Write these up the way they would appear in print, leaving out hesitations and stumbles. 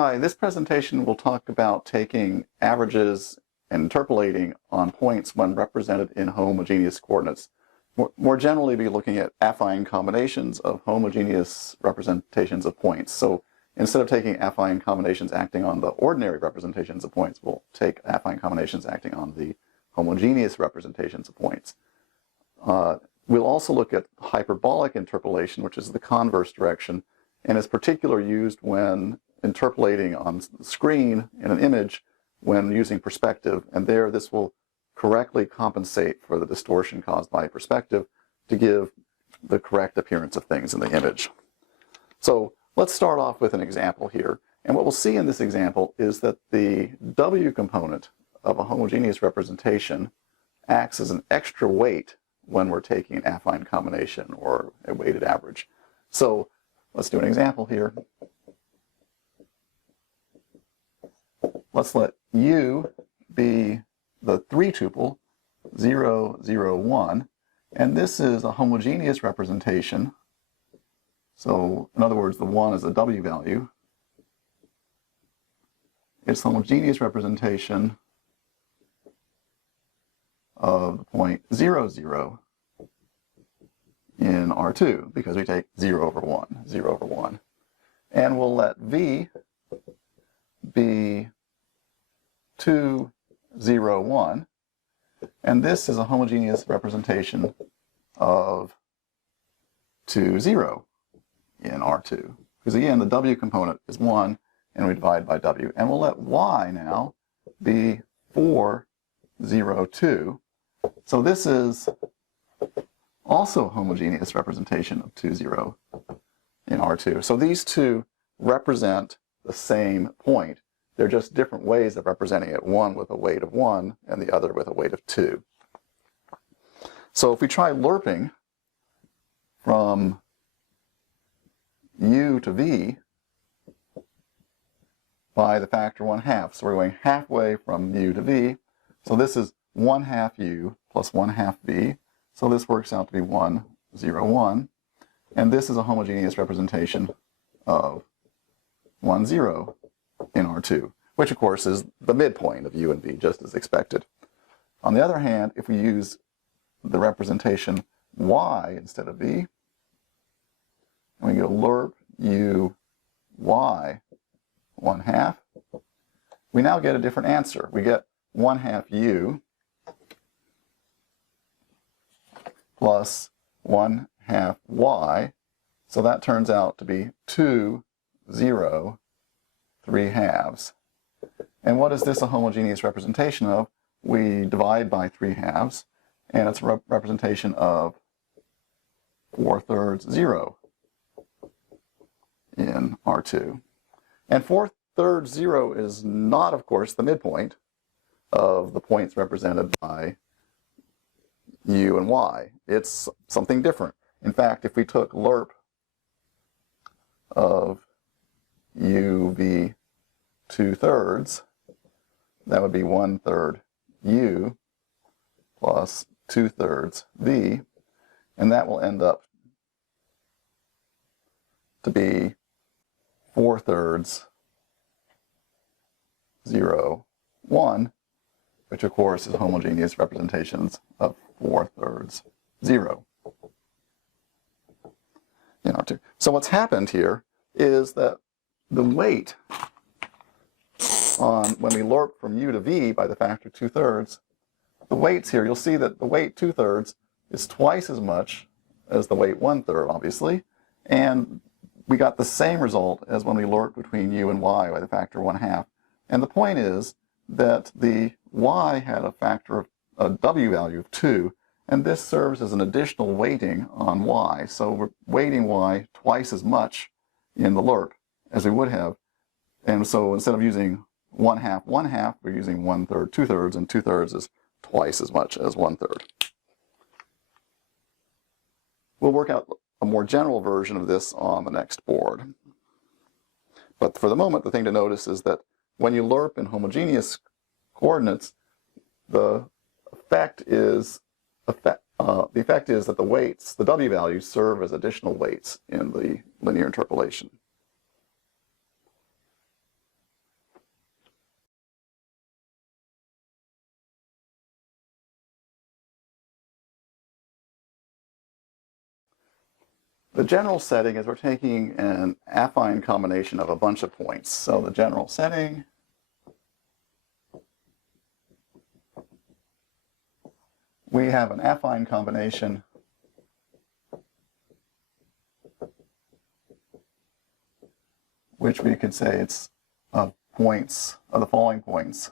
Hi, this presentation will talk about taking averages and interpolating on points when represented in homogeneous coordinates. More generally, be looking at affine combinations of homogeneous representations of points. So instead of taking affine combinations acting on the ordinary representations of points, we'll take affine combinations acting on the homogeneous representations of points. We'll also look at hyperbolic interpolation, which is the converse direction, and is particularly used when interpolating on the screen in an image when using perspective, and there this will correctly compensate for the distortion caused by perspective to give the correct appearance of things in the image. So let's start off with an example here, and what we'll see in this example is that the W component of a homogeneous representation acts as an extra weight when we're taking an affine combination or a weighted average. So let's do an example here. Let's let U be the 3-tuple 0, 0, 1, and this is a homogeneous representation. So in other words, the 1 is a W value. It's a homogeneous representation of the point 0, 0 in R2 because we take 0 over 1, 0 over 1. And we'll let V be 2, 0, 1, and this is a homogeneous representation of 2, 0 in R2, because again the W component is 1 and we divide by W, and we'll let Y now be 4, 0, 2, so this is also a homogeneous representation of 2, 0 in R2. So these two represent the same point. They're just different ways of representing it, one with a weight of 1 and the other with a weight of 2. So if we try lerping from U to V by the factor 1/2, so we're going halfway from U to V, so this is 1/2 U plus 1/2 V, so this works out to be 1, 0, 1, and this is a homogeneous representation of 1, 0 in R2, which of course is the midpoint of U and V, just as expected. On the other hand, if we use the representation Y instead of V, and we go lerp U, Y, 1/2, we now get a different answer. We get 1/2 U plus 1/2 Y, so that turns out to be 2, 0, 3/2. And what is this a homogeneous representation of? We divide by 3/2, and it's a representation of 4/3, 0 in R2. And 4/3, 0 is not, of course, the midpoint of the points represented by U and Y. It's something different. In fact, if we took lerp of U, V, 2/3, that would be 1/3 U plus 2/3 V, and that will end up to be 4/3, 0, 1, which of course is homogeneous representations of 4/3, 0 in R2. So what's happened here is that the weight on when we lerp from U to V by the factor 2/3, the weights here, you'll see that the weight 2/3 is twice as much as the weight 1/3, obviously, and we got the same result as when we lerped between U and Y by the factor 1/2. And the point is that the Y had a factor of a W value of 2, and this serves as an additional weighting on Y. So we're weighting Y twice as much in the lerp as we would have. And so instead of using 1/2, 1/2, we're using 1/3, 2/3, and 2/3 is twice as much as 1/3. We'll work out a more general version of this on the next board. But for the moment, the thing to notice is that when you lerp in homogeneous coordinates, the effect is that the weights, the W values, serve as additional weights in the linear interpolation. The general setting is we're taking an affine combination of a bunch of points. So the general setting we have an affine combination which we could say it's of points, of the following points.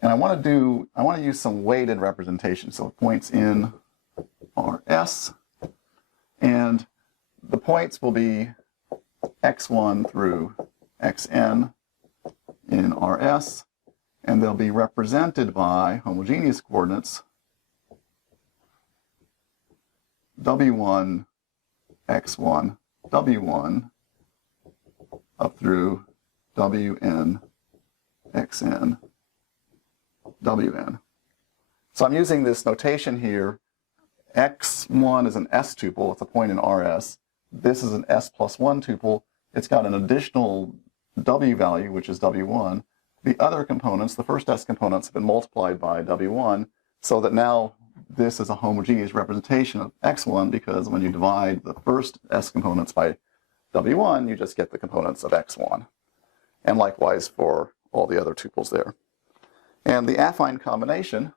And I want to use some weighted representation. So points in Rs, and the points will be x1 through xn in Rs, and they'll be represented by homogeneous coordinates w1, x1, w1 up through wn, xn, wn. So I'm using this notation here. x1 is an S tuple, it's a point in Rs. This is an S plus 1 tuple. It's got an additional W value, which is W1. The other components, the first S components, have been multiplied by W1, so that now this is a homogeneous representation of x1, because when you divide the first S components by W1, you just get the components of x1. And likewise for all the other tuples there. And the affine combination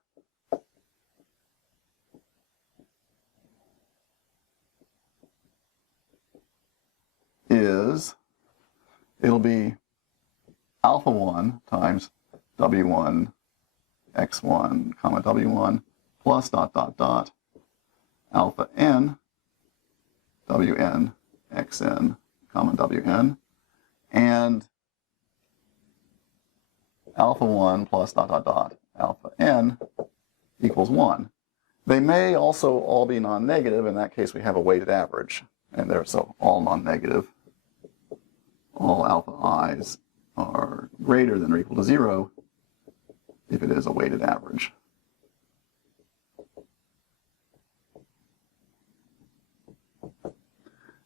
is, it'll be alpha 1 times w1 x1 comma w1 plus dot dot dot alpha n wn xn comma wn, and alpha 1 plus dot dot dot alpha n equals 1. They may also all be non-negative. In that case, we have a weighted average, and they're so all non-negative. All alpha i's are greater than or equal to 0 if it is a weighted average.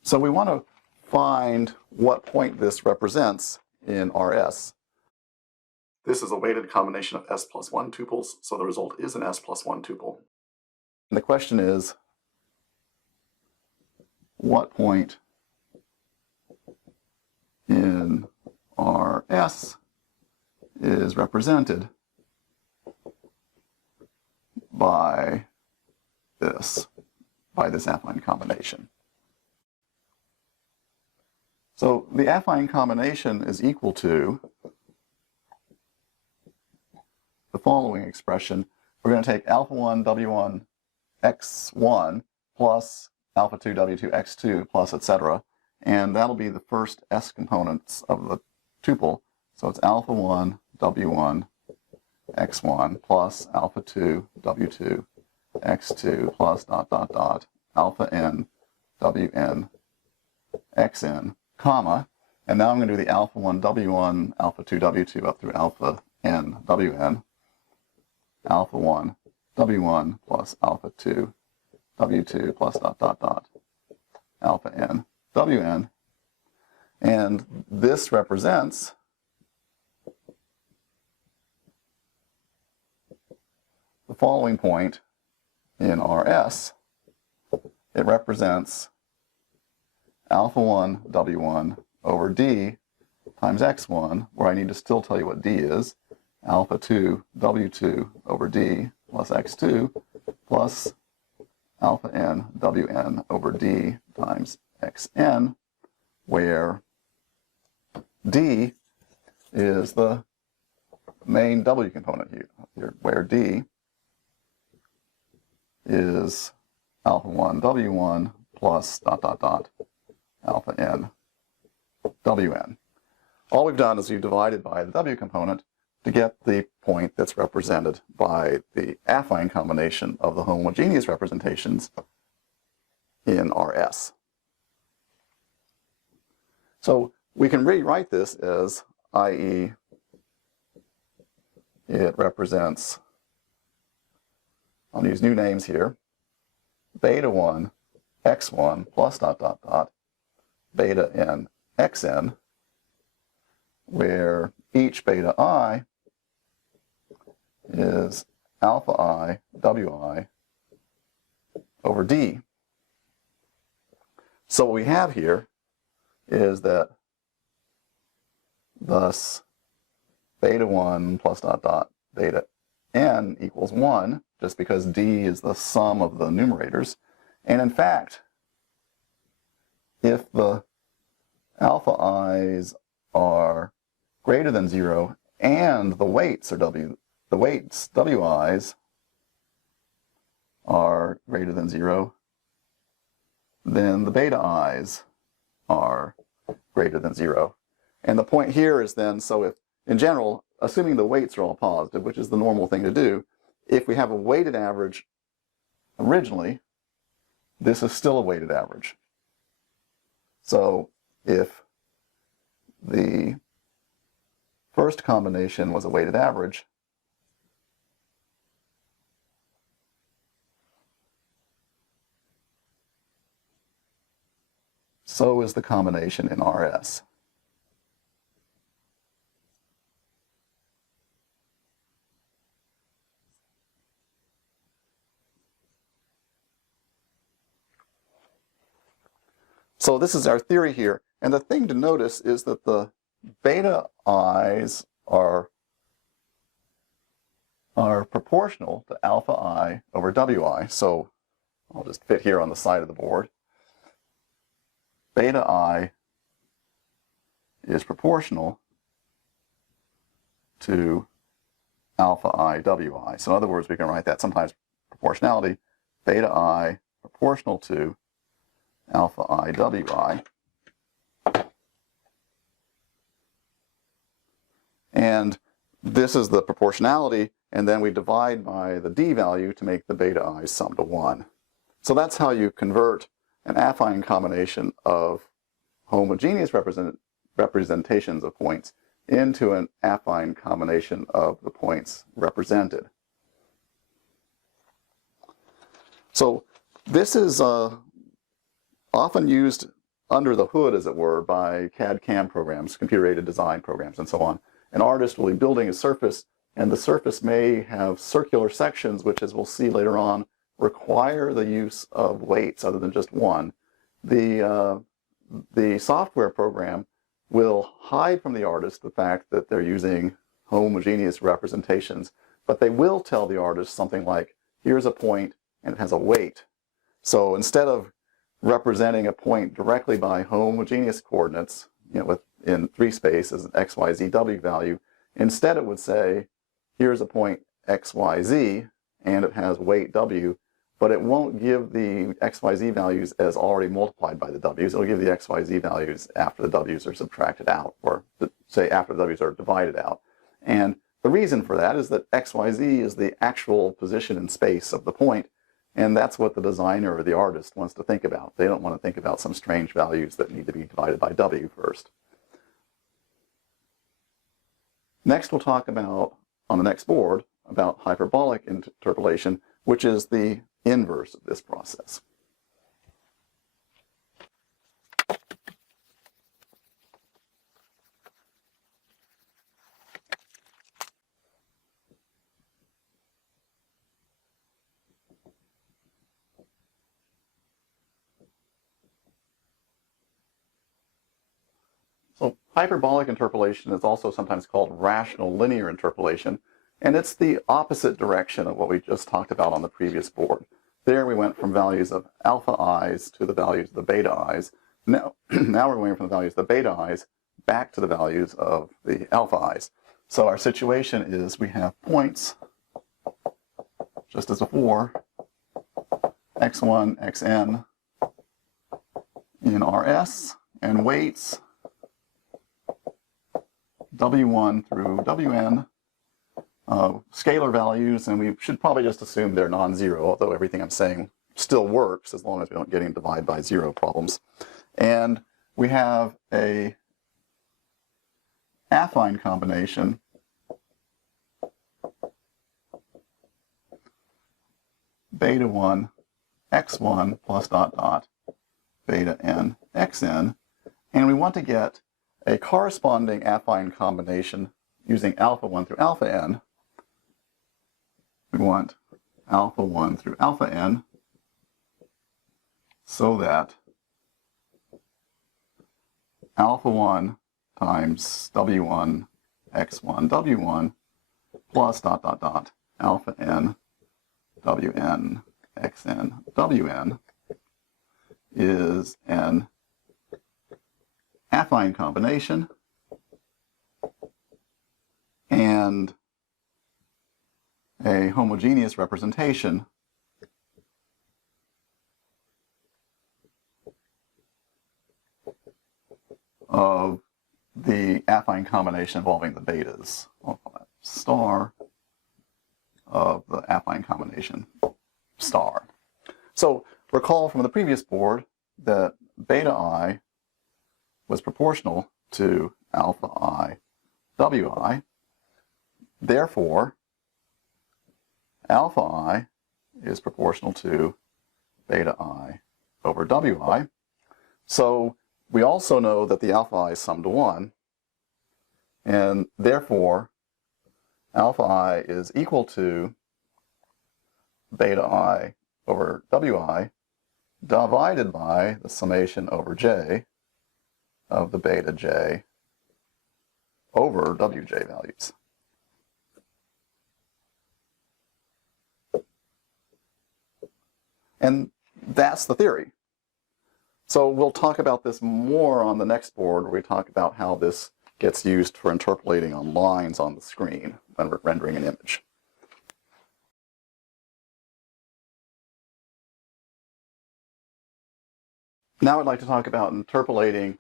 So we want to find what point this represents in Rs. This is a weighted combination of S plus 1 tuples, so the result is an S plus 1 tuple. And the question is, what point in Rs is represented by this affine combination? So the affine combination is equal to the following expression. We're going to take alpha 1 w1 x1 plus alpha 2 w2 x2 plus etc. And that'll be the first S components of the tuple. So it's alpha 1 w1 x1 plus alpha 2 w2 x2 plus dot dot dot alpha n wn xn comma, and now I'm going to do the alpha 1 w1 alpha 2 w2 up through alpha n wn, alpha 1 w1 plus alpha 2 w2 plus dot dot dot alpha n wn, and this represents the following point in Rs. It represents alpha 1 w1 over d times x1, where I need to still tell you what d is, alpha 2 w2 over d plus x2 plus alpha n wn over d times xn, where d is the main w component here, where d is alpha 1 w1 plus dot dot dot alpha n wn. All we've done is we've divided by the w component to get the point that's represented by the affine combination of the homogeneous representations in Rs. So we can rewrite this as, i.e., it represents, I'll use new names here, beta 1 x1 plus dot dot dot beta n xn, where each beta I is alpha I wi over d. So what we have here is that thus beta 1 plus dot dot beta n equals 1, just because d is the sum of the numerators. And in fact, if the alpha i's are greater than 0 and the weights wi's are greater than 0, then the beta i's are greater than 0. And the point here is then, so if, in general, assuming the weights are all positive, which is the normal thing to do, if we have a weighted average originally, this is still a weighted average. So if the first combination was a weighted average, so is the combination in RS. So this is our theory here. And the thing to notice is that the beta i's are proportional to alpha I over wi. So I'll just fit here on the side of the board. Beta I is proportional to alpha I wi. So in other words, we can write that sometimes proportionality, beta I proportional to alpha I wi. And this is the proportionality, and then we divide by the d value to make the beta i's sum to 1. So that's how you convert an affine combination of homogeneous representations of points into an affine combination of the points represented. So this is often used under the hood, as it were, by CAD/CAM programs, computer-aided design programs, and so on. An artist will be building a surface, and the surface may have circular sections, which, as we'll see later on, require the use of weights other than just one. The software program will hide from the artist the fact that they're using homogeneous representations, but they will tell the artist something like, here's a point and it has a weight. So instead of representing a point directly by homogeneous coordinates, in 3 space as an x, y, z, w value, instead it would say, here's a point x, y, z, and it has weight w, but it won't give the x, y, z values as already multiplied by the w's. It'll give the x, y, z values after the w's are subtracted out, or say after the w's are divided out. And the reason for that is that x, y, z is the actual position in space of the point, and that's what the designer or the artist wants to think about. They don't want to think about some strange values that need to be divided by w first. Next, we'll talk about, on the next board, about hyperbolic interpolation, which is the inverse of this process. So hyperbolic interpolation is also sometimes called rational linear interpolation, and it's the opposite direction of what we just talked about on the previous board. There we went from values of alpha i's to the values of the beta i's. Now we're going from the values of the beta i's back to the values of the alpha i's. So our situation is we have points, just as before, x1, xn in Rs, and weights w1 through wn, scalar values, and we should probably just assume they're non-zero, although everything I'm saying still works as long as we don't get any divide by zero problems. And we have a affine combination beta 1 x1 plus dot dot beta n xn, and we want to get a corresponding affine combination using alpha 1 through alpha n. We want alpha 1 through alpha n so that alpha 1 times W1 x1 W1 plus dot dot dot alpha n Wn xn Wn is an affine combination and a homogeneous representation of the affine combination involving the betas. I'll call that star of the affine combination star. So recall from the previous board that beta I was proportional to alpha I Wi. Therefore, alpha I is proportional to beta I over Wi. So we also know that the alpha I sum to 1, and therefore alpha I is equal to beta I over Wi divided by the summation over j of the beta j over Wj values. And that's the theory. So we'll talk about this more on the next board, where we talk about how this gets used for interpolating on lines on the screen when we're rendering an image. Now I'd like to talk about interpolating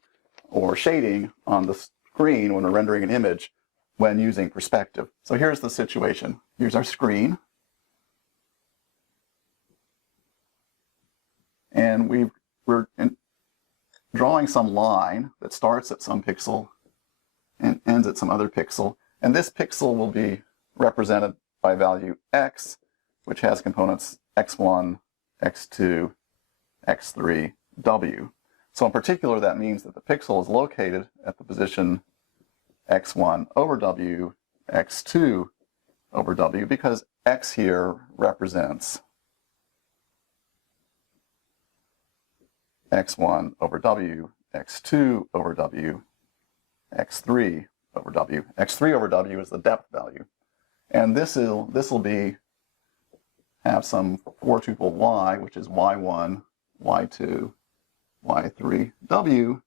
or shading on the screen when we're rendering an image when using perspective. So here's the situation. Here's our screen. And we're drawing some line that starts at some pixel and ends at some other pixel. And this pixel will be represented by value x, which has components x1, x2, x3, w. So in particular, that means that the pixel is located at the position x1 over w, x2 over w, because x here represents x1 over w, x2 over w, x3 over w. x3 over w is the depth value. And this will have some 4-tuple y, which is y1, y2, y3, w.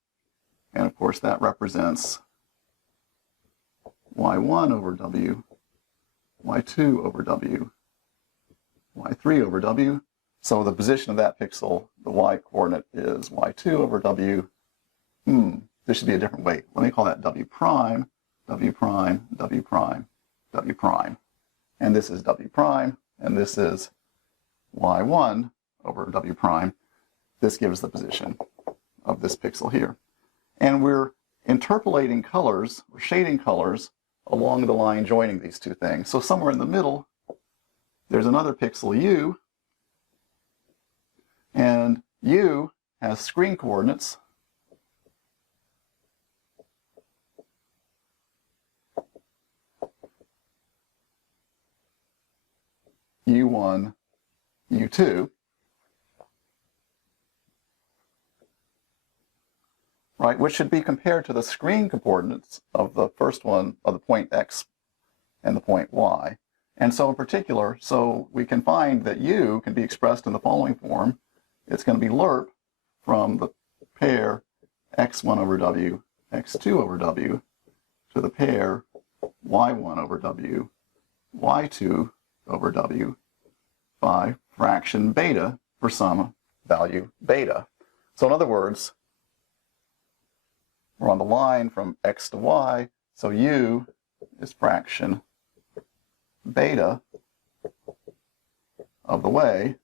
And of course that represents y1 over w, y2 over w, y3 over w. So the position of that pixel, the y coordinate is y2 over w. This should be a different weight. Let me call that w prime, w prime, w prime, w prime. And this is w prime, and this is y1 over w prime. This gives the position of this pixel here. And we're interpolating colors, or shading colors, along the line joining these two things. So somewhere in the middle, there's another pixel u, and u has screen coordinates u1, u2, right, which should be compared to the screen coordinates of the first one, of the point x and the point y. And so in particular, so we can find that u can be expressed in the following form. It's going to be lerp from the pair x1 over w, x2 over w, to the pair y1 over w, y2 over w, by fraction beta for some value beta. So in other words, we're on the line from x to y, so u is fraction beta of the way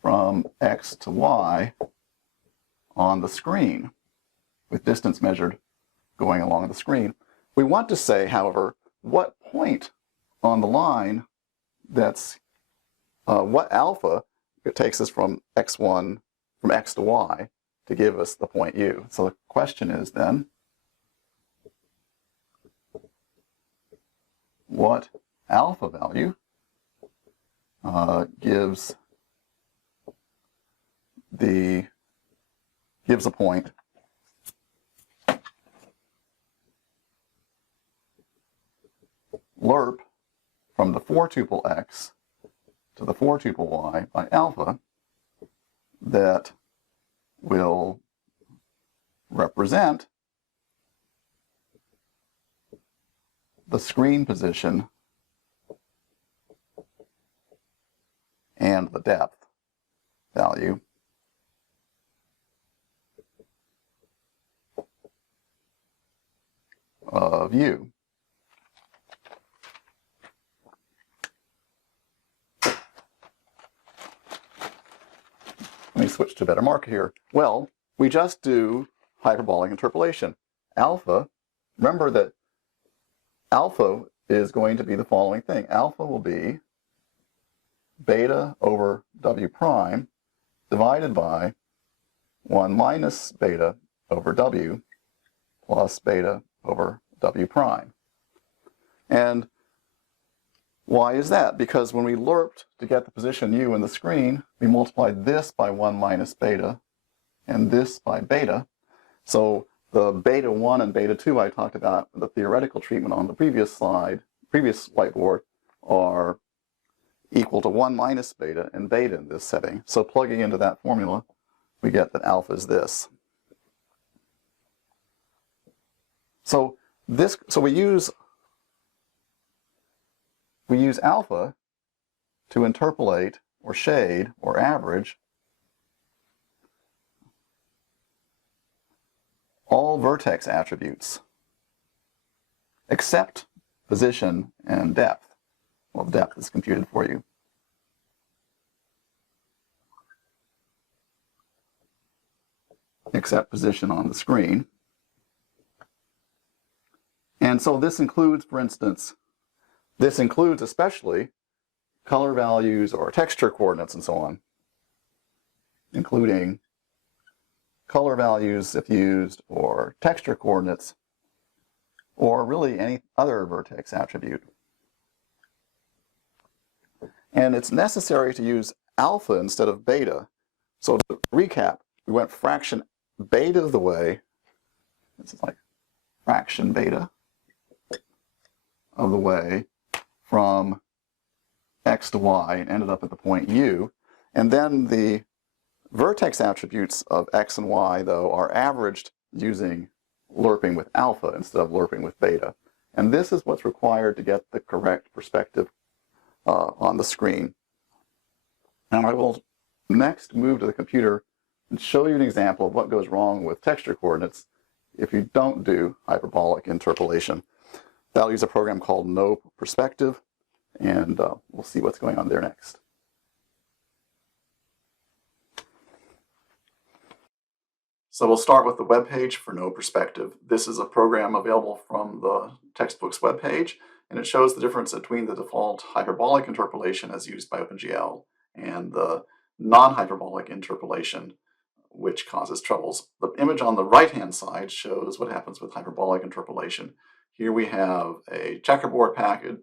from x to y on the screen, with distance measured going along the screen. We want to say, however, what point on the line that's what alpha it takes us from x1, from x to y, to give us the point u. So the question is then, what alpha value gives a point lerp from the 4 tuple x to the 4 tuple y by alpha that will represent the screen position and the depth value of u. Let me switch to a better marker here. Well, we just do hyperbolic interpolation. Alpha, remember that alpha is going to be the following thing. Alpha will be beta over w prime divided by 1 minus beta over w plus beta over w prime. And why is that? Because when we lerped to get the position u in the screen, we multiplied this by 1 minus beta and this by beta. So the beta 1 and beta 2 I talked about in the theoretical treatment on the previous slide, previous whiteboard, are equal to 1 minus beta and beta in this setting. So plugging into that formula, we get that alpha is this. So we use alpha to interpolate or shade or average all vertex attributes except position and depth. Well, depth is computed for you. Except position on the screen. And so this includes, for instance, this includes especially color values or texture coordinates and so on, including color values if used, or texture coordinates, or really any other vertex attribute. And it's necessary to use alpha instead of beta. So to recap, we went fraction beta of the way, this is like fraction beta of the way from x to y and ended up at the point u. And then the vertex attributes of x and y, though, are averaged using lerping with alpha instead of lerping with beta. And this is what's required to get the correct perspective on the screen. Now I will next move to the computer and show you an example of what goes wrong with texture coordinates if you don't do hyperbolic interpolation. That'll use a program called No Perspective, and we'll see what's going on there next. So we'll start with the web page for No Perspective. This is a program available from the textbook's web page, and it shows the difference between the default hyperbolic interpolation as used by OpenGL and the non-hyperbolic interpolation, which causes troubles. The image on the right-hand side shows what happens with hyperbolic interpolation. Here we have a checkerboard pattern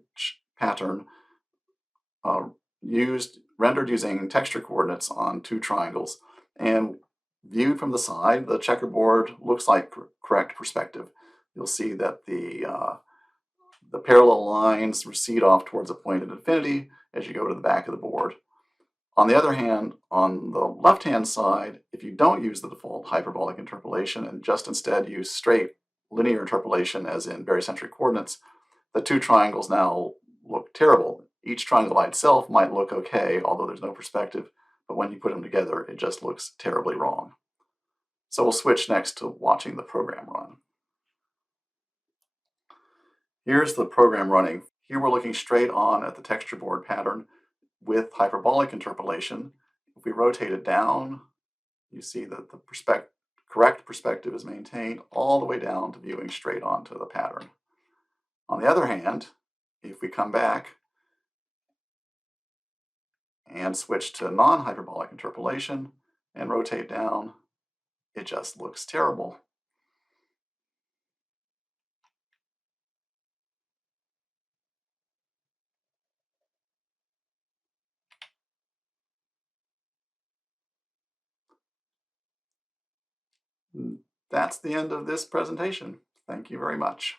rendered using texture coordinates on 2 triangles, and viewed from the side, the checkerboard looks like correct perspective. You'll see that the parallel lines recede off towards a point at infinity as you go to the back of the board. On the other hand, on the left-hand side, if you don't use the default hyperbolic interpolation and just instead use straight linear interpolation as in barycentric coordinates, the 2 triangles now look terrible. Each triangle by itself might look okay, although there's no perspective, but when you put them together, it just looks terribly wrong. So we'll switch next to watching the program run. Here's the program running. Here we're looking straight on at the texture board pattern with hyperbolic interpolation. If we rotate it down, you see that the correct perspective is maintained all the way down to viewing straight onto the pattern. On the other hand, if we come back and switch to non-hyperbolic interpolation and rotate down, it just looks terrible. That's the end of this presentation. Thank you very much.